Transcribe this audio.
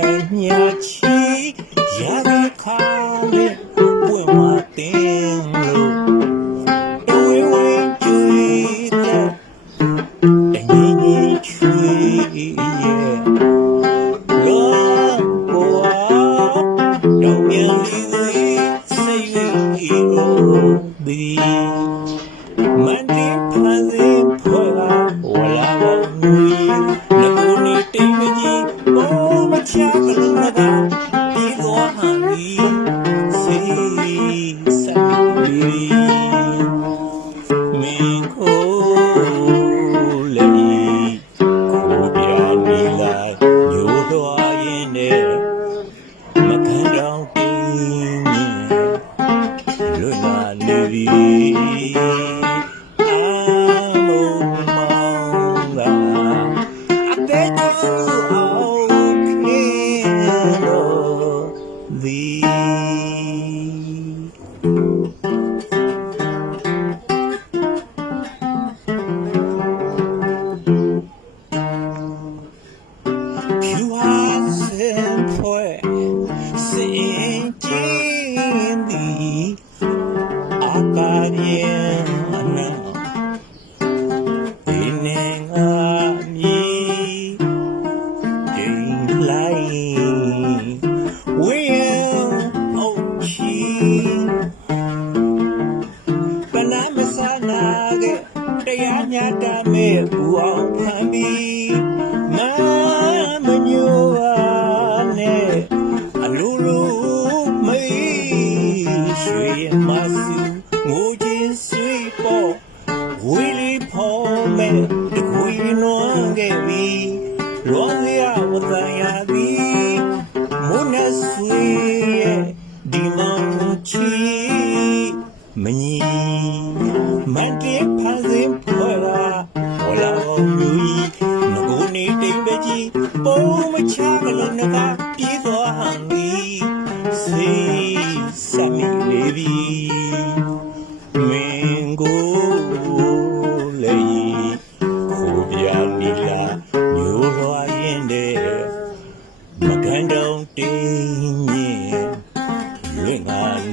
ရောက်ကြညာချီရရခါလေးပွင့်မတင်လို့တွေ့ဝင်ကျွေးတဲ့ လီမ တရားညတာမဲ့ဘူအောင်ဖမ်းပြီးမမညိုပါနဲ့အလိုလိုမေးရွှေမဆူငိုချင်းဆွေးပေါ်ဝီလီဖော်မဲ့တခွေနွမ်းခဲ့ပြီးလောကရဝသံရသည်မုန်းနဲ့ဆွေရဲ့ဒီမန်ချီမညီမန်တေဖန် လည်းနကပြေးသွားဟန်ဒီစေစမီလေးပြီမင်းကိုလေခိုးပြနီလာညိုရွာရင်တဲ့မကန်တော့တင်းမြင်လွင့်ငါ